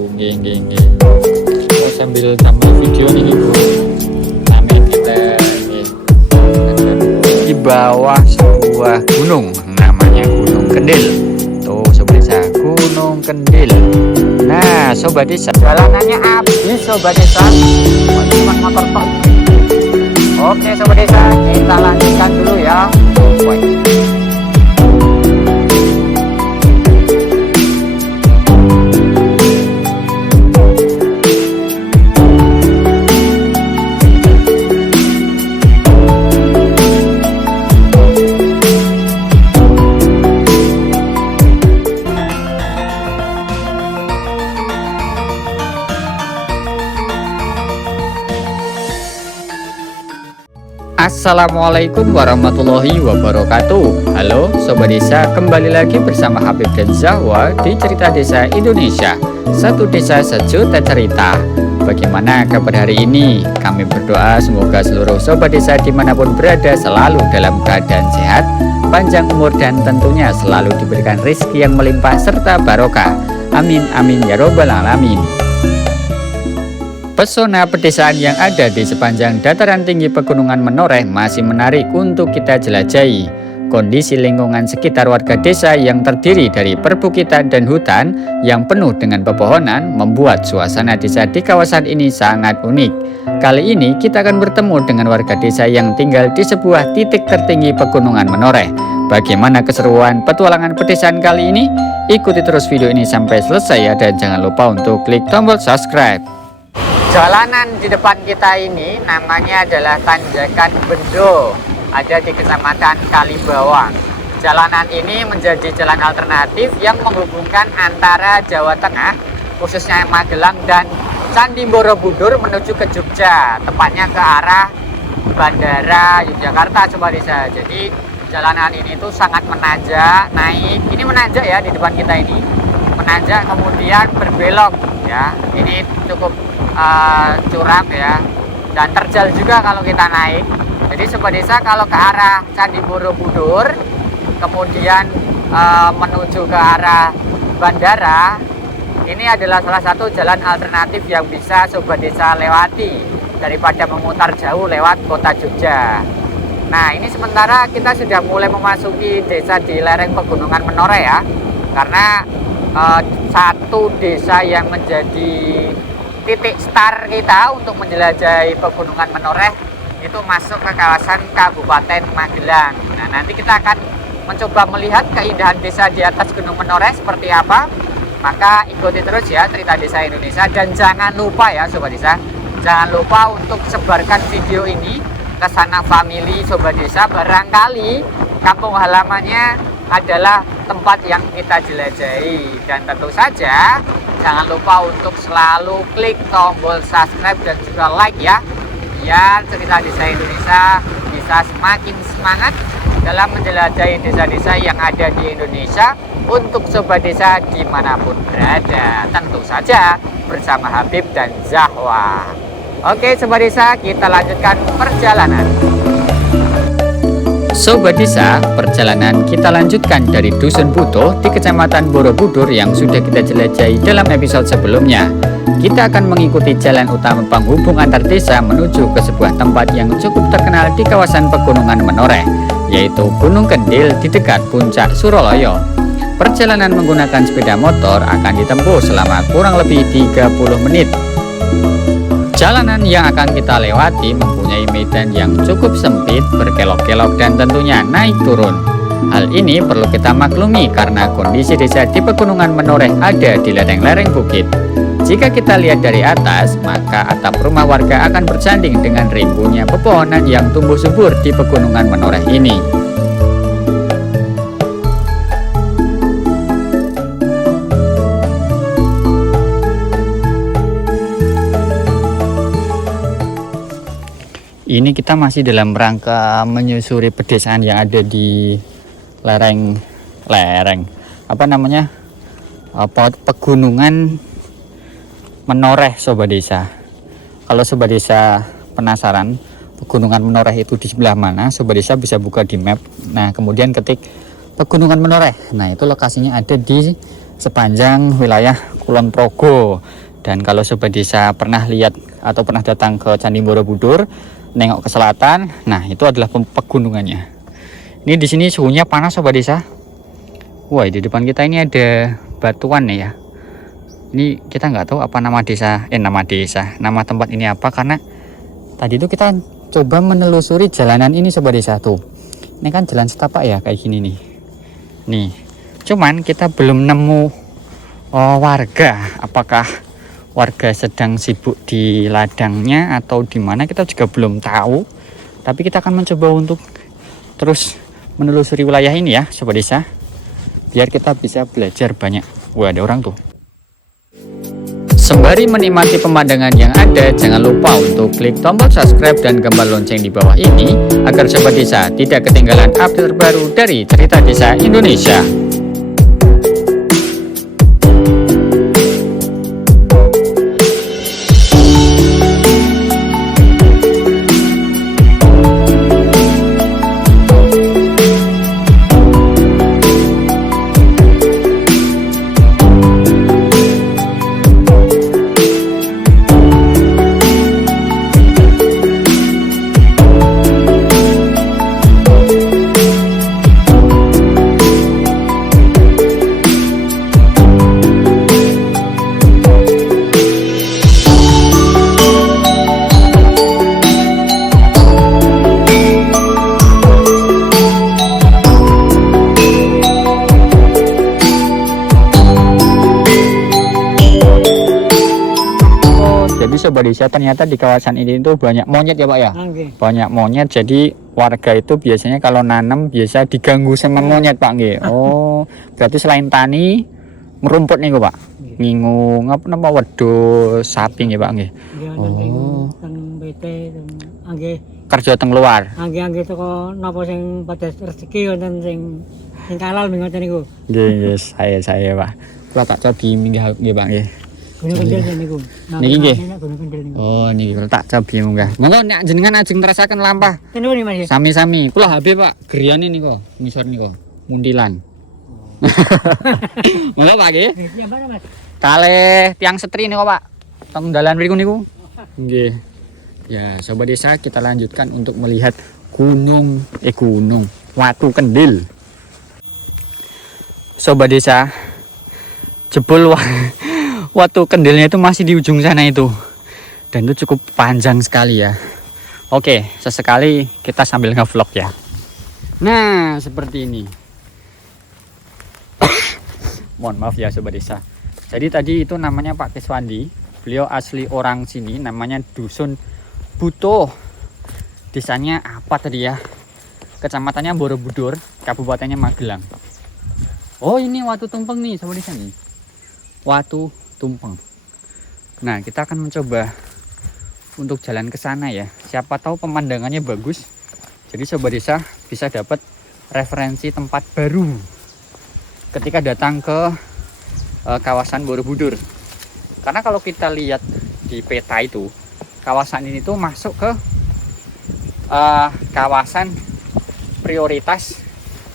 Nggih. Oh, sambil tambah video nih Bu. Sambil kita nggih. Di bawah sebuah gunung namanya Gunung Kendil. Tuh sobat desa, Gunung Kendil. Nah, sobat desa, jalanannya habis sobat desa. Cuma motor tok. Oke sobat desa, kita lanjutkan dulu ya. Assalamualaikum warahmatullahi wabarakatuh. Halo sobat desa, kembali lagi bersama Habib dan Zahwa di Cerita Desa Indonesia. Satu desa sejuta cerita. Bagaimana kabar hari ini? Kami berdoa semoga seluruh sobat desa dimanapun berada selalu dalam keadaan sehat, panjang umur, dan tentunya selalu diberikan rezeki yang melimpah serta barokah. Amin amin ya robbal alamin. Pesona pedesaan yang ada di sepanjang dataran tinggi Pegunungan Menoreh masih menarik untuk kita jelajahi. Kondisi lingkungan sekitar warga desa yang terdiri dari perbukitan dan hutan yang penuh dengan pepohonan membuat suasana desa di kawasan ini sangat unik. Kali ini kita akan bertemu dengan warga desa yang tinggal di sebuah titik tertinggi Pegunungan Menoreh. Bagaimana keseruan petualangan pedesaan kali ini? Ikuti terus video ini sampai selesai ya, dan jangan lupa untuk klik tombol subscribe. Jalanan di depan kita ini namanya adalah Tanjakan Bendo, ada di Kecamatan Kalibawang. Jalanan ini menjadi jalan alternatif yang menghubungkan antara Jawa Tengah, khususnya Magelang, dan Candi Borobudur menuju ke Jogja, tepatnya ke arah Bandara Yogyakarta sobat desa. Jadi jalanan ini tuh sangat menanjak, naik. Ini menanjak ya, di depan kita ini menanjak kemudian berbelok ya. Ini cukup curam ya, dan terjal juga kalau kita naik. Jadi sobat desa, kalau ke arah Candi Borobudur kemudian menuju ke arah bandara, ini adalah salah satu jalan alternatif yang bisa sobat desa lewati daripada memutar jauh lewat kota Jogja. Nah, ini sementara kita sudah mulai memasuki desa di lereng Pegunungan Menoreh ya, karena satu desa yang menjadi titik start kita untuk menjelajahi Pegunungan Menoreh itu masuk ke kawasan Kabupaten Magelang. Nah, nanti kita akan mencoba melihat keindahan desa di atas Gunung Menoreh seperti apa. Maka ikuti terus ya Cerita Desa Indonesia, dan jangan lupa ya sobat desa, jangan lupa untuk sebarkan video ini ke sanak famili sobat desa. Barangkali kampung halamannya adalah tempat yang kita jelajahi, dan tentu saja jangan lupa untuk selalu klik tombol subscribe dan juga like ya, biar Cerita Desa Indonesia bisa semakin semangat dalam menjelajahi desa-desa yang ada di Indonesia untuk sobat desa dimanapun berada, tentu saja bersama Habib dan Zahwa. Oke sobat desa, kita lanjutkan perjalanan. Sobat desa, perjalanan kita lanjutkan dari Dusun Butuh di Kecamatan Borobudur yang sudah kita jelajahi dalam episode sebelumnya. Kita akan mengikuti jalan utama penghubung antar desa menuju ke sebuah tempat yang cukup terkenal di kawasan Pegunungan Menoreh, yaitu Gunung Kendil di dekat Puncak Suroloyo. Perjalanan menggunakan sepeda motor akan ditempuh selama kurang lebih 30 menit. Jalanan yang akan kita lewati mempunyai medan yang cukup sempit, berkelok-kelok, dan tentunya naik turun. Hal ini perlu kita maklumi karena kondisi desa di Pegunungan Menoreh ada di lereng-lereng bukit. Jika kita lihat dari atas, maka atap rumah warga akan bersanding dengan rimbunya pepohonan yang tumbuh subur di Pegunungan Menoreh ini. Ini kita masih dalam rangka menyusuri pedesaan yang ada di lereng Pegunungan Menoreh sobat desa. Kalau sobat desa penasaran Pegunungan Menoreh itu di sebelah mana, sobat desa bisa buka di map. Nah, kemudian ketik Pegunungan Menoreh. Nah, itu lokasinya ada di sepanjang wilayah Kulon Progo. Dan kalau sobat desa pernah lihat atau pernah datang ke Candi Borobudur, nengok ke selatan, nah itu adalah pegunungannya. Ini di sini suhunya panas sobat desa. Wah, di depan kita ini ada batuan nih ya. Ini kita nggak tahu apa nama nama tempat ini apa, karena tadi itu kita coba menelusuri jalanan ini sobat desa tuh. Ini kan jalan setapak ya kayak gini nih. Nih, cuman kita belum nemu warga. Apakah warga sedang sibuk di ladangnya atau di mana, kita juga belum tahu. Tapi kita akan mencoba untuk terus menelusuri wilayah ini ya sobat desa, biar kita bisa belajar banyak. Wah, ada orang tuh. Sembari menikmati pemandangan yang ada, jangan lupa untuk klik tombol subscribe dan gambar lonceng di bawah ini agar sobat desa tidak ketinggalan update terbaru dari Cerita Desa Indonesia. Jadi sobat desa, ternyata di kawasan ini tuh banyak monyet ya Pak ya? Banyak monyet, jadi warga itu biasanya kalau nanam biasa diganggu sama monyet Pak nggih. Oh, berarti selain tani merumput nih Pak? Ngingung apa nama wedhus sapi nggih Pak nggih. Oh. Kerja teng luar. Angge teko napa sing pada rezeki wonten sing kalal ngoten niku. Nggih, saya Pak. Kula tak cobi minggah nggih Pak nggih. Gunung Kendil niku. Niki nggih. Oh, niki tak cobi munggah. Monggo nek jenengan ajeng ngrasaken lampah. Tenun iki Mas. Sami-sami. Kula HP Pak, griyane niku, ngisor niku. Muntilan. Monggo Pak nggih. Iya, Mas. Kalih tiang setri niku Pak. Teng dalan mriku niku. Nggih. Ya, sobat desa, kita lanjutkan untuk melihat gunung Watu Kendil. Sobat desa, jebol Watu Kendilnya itu masih di ujung sana itu, dan itu cukup panjang sekali ya. Oke, sesekali kita sambil nge-vlog ya. Nah, seperti ini. Mohon maaf ya sobat desa. Jadi tadi itu namanya Pak Keswandi. Beliau asli orang sini, namanya Dusun Butuh. Desanya apa tadi ya? Kecamatannya Borobudur, kabupatennya Magelang. Oh, ini Watu Tumpeng nih sobat desa nih. Watu Tumpeng. Nah, kita akan mencoba untuk jalan ke sana ya. Siapa tahu pemandangannya bagus. Jadi sobat desa bisa dapat referensi tempat baru ketika datang ke kawasan Borobudur. Karena kalau kita lihat di peta itu, kawasan ini tuh masuk ke kawasan prioritas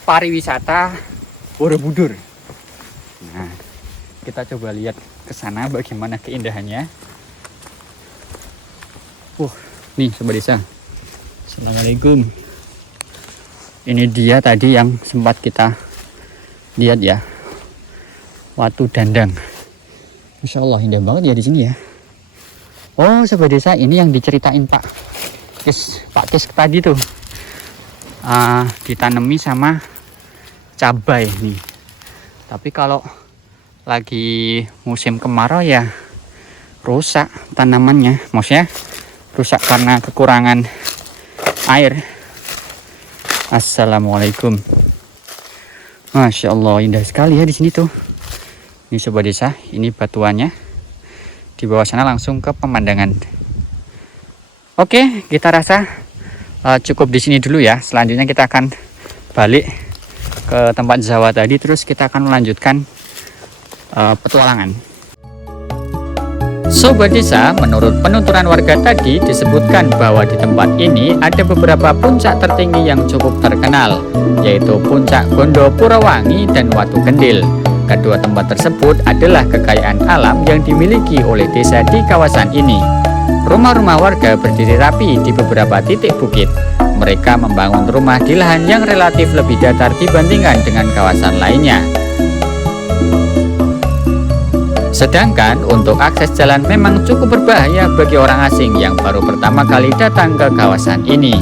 pariwisata Borobudur. Nah, kita coba lihat ke sana bagaimana keindahannya. Nih sobat desa. Assalamualaikum. Ini dia tadi yang sempat kita lihat ya. Watu Dandang. Masya Allah, indah banget ya di sini ya. Oh sobat desa, ini yang diceritain Pak Kis tadi tuh. Ditanami sama cabai nih. Tapi kalau lagi musim kemarau ya rusak tanamannya, maksudnya rusak karena kekurangan air. Assalamualaikum. Masya Allah, indah sekali ya di sini tuh. Ini sobat desa, ini batuannya. Di bawah sana langsung ke pemandangan. Oke, kita rasa cukup di sini dulu ya. Selanjutnya kita akan balik ke tempat Jawa tadi, terus kita akan melanjutkan petualangan. Sobat desa, menurut penuturan warga tadi disebutkan bahwa di tempat ini ada beberapa puncak tertinggi yang cukup terkenal, yaitu Puncak Gondo Purawangi dan Watu Kendil. Kedua tempat tersebut adalah kekayaan alam yang dimiliki oleh desa di kawasan ini. Rumah-rumah warga berdiri rapi di beberapa titik bukit. Mereka membangun rumah di lahan yang relatif lebih datar dibandingkan dengan kawasan lainnya. Sedangkan untuk akses jalan memang cukup berbahaya bagi orang asing yang baru pertama kali datang ke kawasan ini.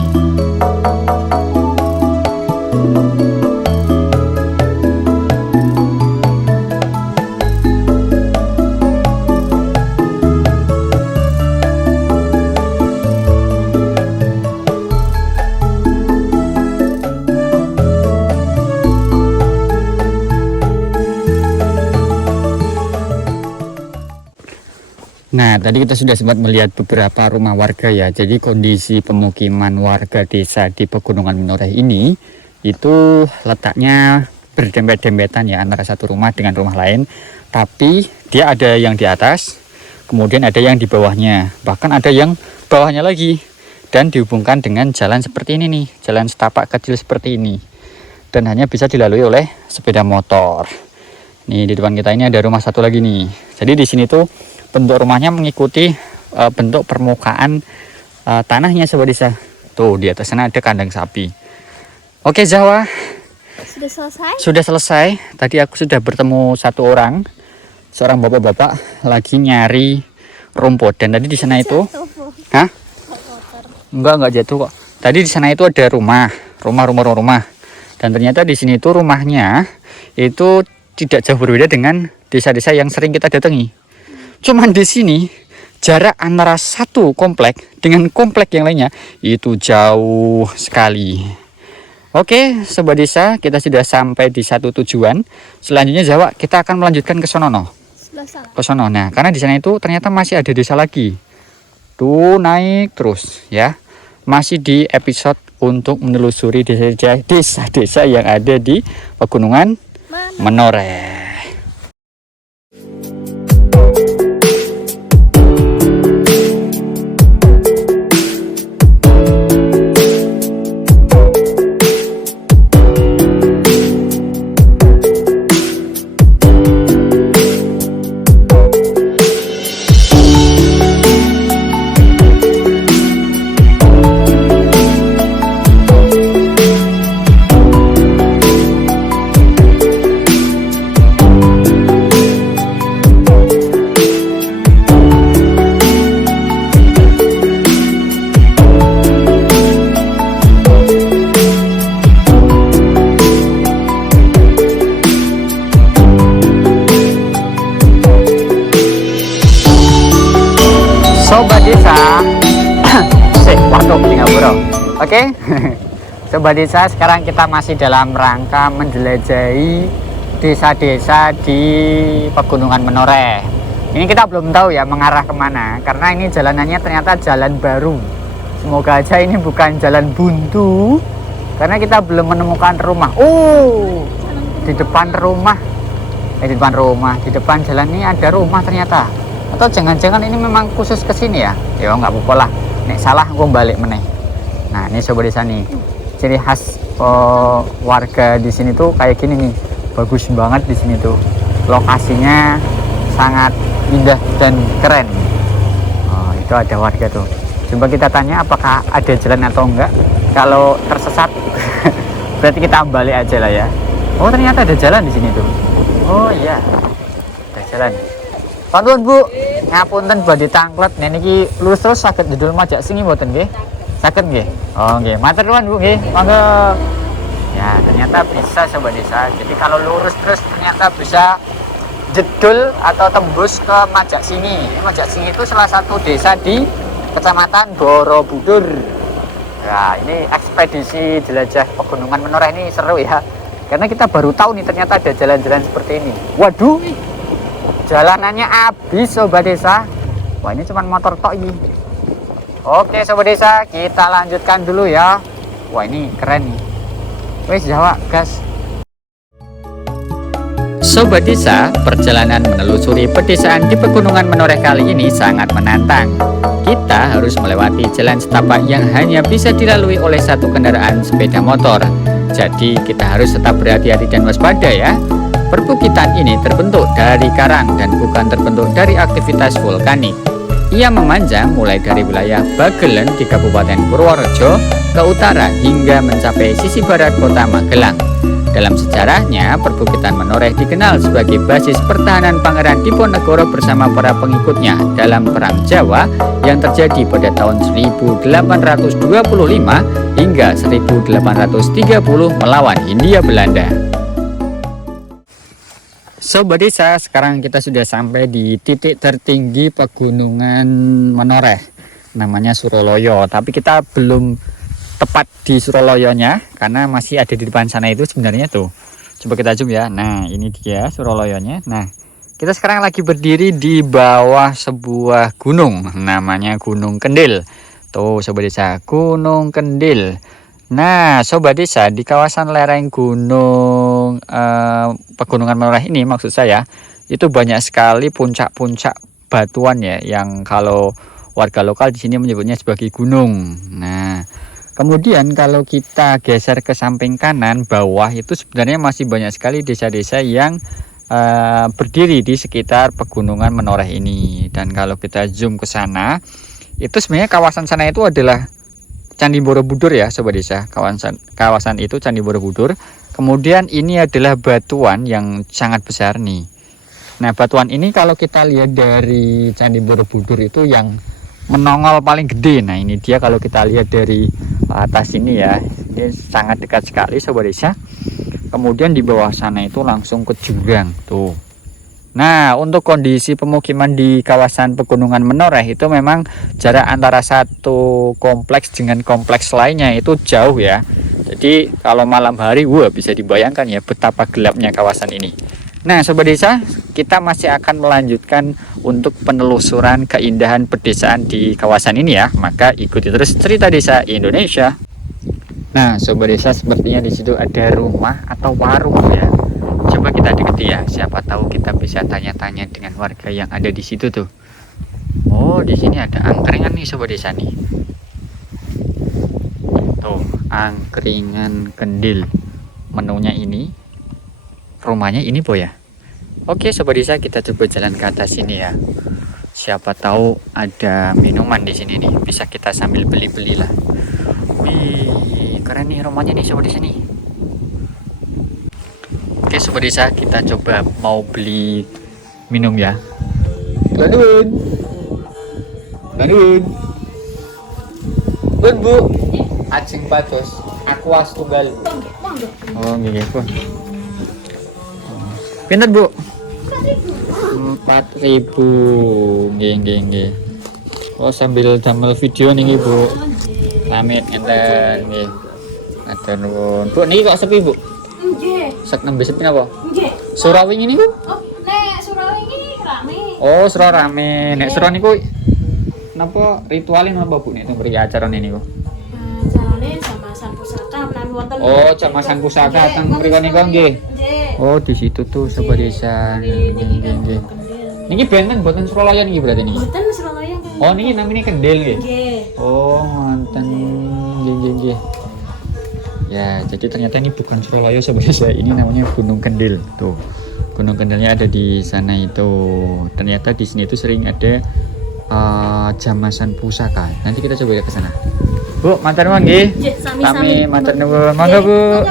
Nah, tadi kita sudah sempat melihat beberapa rumah warga ya. Jadi kondisi pemukiman warga desa di Pegunungan Menoreh ini itu letaknya berdempet-dempetan ya, antara satu rumah dengan rumah lain. Tapi dia ada yang di atas, kemudian ada yang di bawahnya, bahkan ada yang bawahnya lagi. Dan dihubungkan dengan jalan seperti ini nih, jalan setapak kecil seperti ini. Dan hanya bisa dilalui oleh sepeda motor. Nih di depan kita ini ada rumah satu lagi nih. Jadi di sini tuh bentuk rumahnya mengikuti bentuk permukaan tanahnya Sobat Desa. Tuh di atas sana ada kandang sapi. Oke Zawa, Sudah selesai? sudah selesai. Tadi aku sudah bertemu satu orang, seorang bapak-bapak lagi nyari rumput. Dan tadi di sana itu, hah? Enggak jatuh kok. Tadi di sana itu ada rumah. Dan ternyata di sini itu rumahnya itu tidak jauh berbeda dengan desa-desa yang sering kita datangi. Cuman di sini jarak antara satu komplek dengan komplek yang lainnya itu jauh sekali. Oke, Sobat Desa, kita sudah sampai di satu tujuan. Selanjutnya Jawa, kita akan melanjutkan ke sono. Sebelah sana. Ke sono. Nah, karena di sana itu ternyata masih ada desa lagi. Tuh naik terus ya. Masih di episode untuk menelusuri desa-desa yang ada di Pegunungan Menoreh. Sobat Desa, waduh Singapura. Oke, Sobat Desa, sekarang kita masih dalam rangka menjelajahi desa-desa di Pegunungan Menoreh. Ini kita belum tahu ya mengarah kemana, karena ini jalanannya ternyata jalan baru. Semoga aja ini bukan jalan buntu, karena kita belum menemukan rumah. Oh, di depan jalan ini ada rumah ternyata. Atau jangan-jangan ini memang khusus ke sini ya? Ya nggak apa-apa lah. Nek salah gue balik meneh. Nah ini Sobat Desa nih, ciri khas warga di sini tuh kayak gini nih. Bagus banget di sini tuh. Lokasinya sangat indah dan keren. Oh, itu ada warga tuh. Coba kita tanya apakah ada jalan atau enggak. Kalau tersesat berarti kita balik aja lah ya. Oh ternyata ada jalan di sini tuh. Oh iya, ada jalan. Pantun Bu, ngapunten badhe tanglet. Nah niki lurus terus saged ndedul majak singi mboten nggih? Saged nggih? Oh nggih, matur nuwun Bu nggih. Monggo. Ya, ternyata bisa Sobat Desa. Jadi kalau lurus terus ternyata bisa jedul atau tembus ke Majak Singi. Majak Singi itu salah satu desa di Kecamatan Borobudur. Nah, ini ekspedisi jelajah Pegunungan Menoreh ini seru ya. Karena kita baru tahu nih ternyata ada jalan-jalan seperti ini. Waduh, jalanannya habis Sobat Desa. Wah ini cuma motor tok ini. Oke Sobat Desa, kita lanjutkan dulu ya. Wah ini keren nih. Wes Jawa gas. Sobat Desa, perjalanan menelusuri pedesaan di Pegunungan Menoreh kali ini sangat menantang. Kita harus melewati jalan setapak yang hanya bisa dilalui oleh satu kendaraan sepeda motor. Jadi kita harus tetap berhati-hati dan waspada ya. Perbukitan ini terbentuk dari karang dan bukan terbentuk dari aktivitas vulkanik. Ia memanjang mulai dari wilayah Bagelen di Kabupaten Purworejo ke utara hingga mencapai sisi barat kota Magelang. Dalam sejarahnya, perbukitan Menoreh dikenal sebagai basis pertahanan Pangeran Diponegoro bersama para pengikutnya dalam Perang Jawa yang terjadi pada tahun 1825 hingga 1830 melawan Hindia Belanda. Sobat Desa, sekarang kita sudah sampai di titik tertinggi pegunungan Menoreh, namanya Suroloyo. Tapi kita belum tepat di Suroloyonya karena masih ada di depan sana itu sebenarnya tuh. Coba kita zoom ya. Nah, ini dia Suroloyonya. Nah, kita sekarang lagi berdiri di bawah sebuah gunung, namanya Gunung Kendil. Tuh Sobat Desa, Gunung Kendil. Nah, Sobat Desa, di kawasan lereng gunung pegunungan Menoreh ini maksud saya, itu banyak sekali puncak-puncak batuan ya, yang kalau warga lokal di sini menyebutnya sebagai gunung. Nah, kemudian kalau kita geser ke samping kanan bawah itu sebenarnya masih banyak sekali desa-desa yang berdiri di sekitar pegunungan Menoreh ini. Dan kalau kita zoom ke sana, itu sebenarnya kawasan sana itu adalah Candi Borobudur ya Sobat Desa. Kawasan itu Candi Borobudur. Kemudian ini adalah batuan yang sangat besar nih. Nah, batuan ini kalau kita lihat dari Candi Borobudur itu yang menongol paling gede. Nah, ini dia kalau kita lihat dari atas ini ya. Ini sangat dekat sekali Sobat Desa. Kemudian di bawah sana itu langsung ke jurang tuh. Nah, untuk kondisi pemukiman di kawasan pegunungan Menoreh itu memang jarak antara satu kompleks dengan kompleks lainnya itu jauh ya. Jadi kalau malam hari, wah bisa dibayangkan ya betapa gelapnya kawasan ini. Nah, Sobat Desa, kita masih akan melanjutkan untuk penelusuran keindahan pedesaan di kawasan ini ya. Maka ikuti terus Cerita Desa Indonesia. Nah, Sobat Desa, sepertinya di situ ada rumah atau warung ya. Coba kita deketi ya, siapa tahu kita bisa tanya-tanya dengan warga yang ada di situ tuh. Oh, di sini ada angkringan nih Sobat Desa nih. Tuh, angkringan Kendil. Menunya ini, rumahnya ini Boy ya. Oke Sobat Desa, kita coba jalan ke atas sini ya. Siapa tahu ada minuman di sini nih, bisa kita sambil beli-beli lah. Wih, keren nih rumahnya nih Sobat Desa nih. Oke Sobat Desa, kita coba mau beli minum ya. Lanun, Bu, acing patos, aquas tunggal. Oh, gini pun. Pinter Bu? 4.000. Gini. Oh, sambil damel video nih Bu. Pamit enten nggih. Matur nuwun. Bu, niki kok sepi Bu? Sak nembe sepi apa? Nggih. Surau wingi niku? Oh, nek surau ini rame. Oh, surau rame. Nek surau niku napa ritualin napa Bu nek mriki acara niku? Acarane jamasan pusaka menawi wonten. Oh, jamasan pusaka teng mriki niku nggih. Oh, di situ tuh Sobat Desa. Nggih. Niki benten boten Suralaya niki berarti niki. Boten Suralaya. Oh, niki namanya Kendil nggih. Nggih. Oh, wonten. Nggih. Ya, jadi ternyata ini bukan Suralaya Sobat Desa, ini namanya Gunung Kendil. Tuh, Gunung Kendilnya ada di sana itu. Ternyata di sini itu sering ada jamasan pusaka. Nanti kita coba lihat ke sana. Bu, matur nuwun nggih. Kami matur nuwun. Monggo Bu.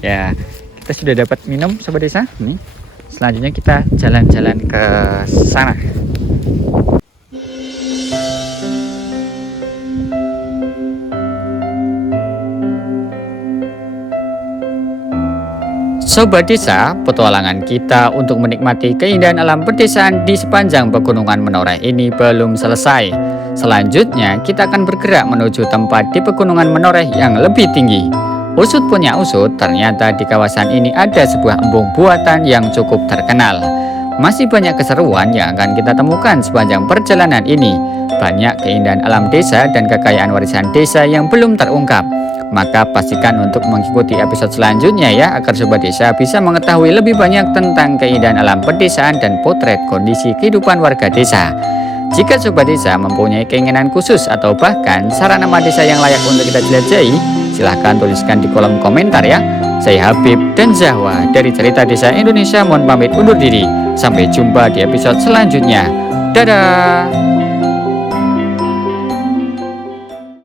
Ya, kita sudah dapat minum Sobat Desa. Nih. Selanjutnya kita jalan-jalan ke sana. Sobat Desa, petualangan kita untuk menikmati keindahan alam pedesaan di sepanjang pegunungan Menoreh ini belum selesai. Selanjutnya, kita akan bergerak menuju tempat di pegunungan Menoreh yang lebih tinggi. Usut punya usut, ternyata di kawasan ini ada sebuah embung buatan yang cukup terkenal. Masih banyak keseruan yang akan kita temukan sepanjang perjalanan ini. Banyak keindahan alam desa dan kekayaan warisan desa yang belum terungkap. Maka pastikan untuk mengikuti episode selanjutnya ya, agar Sobat Desa bisa mengetahui lebih banyak tentang keindahan alam pedesaan dan potret kondisi kehidupan warga desa. Jika Sobat Desa mempunyai keinginan khusus atau bahkan saran nama desa yang layak untuk kita jelajahi, silahkan tuliskan di kolom komentar ya. Saya Habib dan Zahwa dari Cerita Desa Indonesia mohon pamit undur diri. Sampai jumpa di episode selanjutnya. Dadah.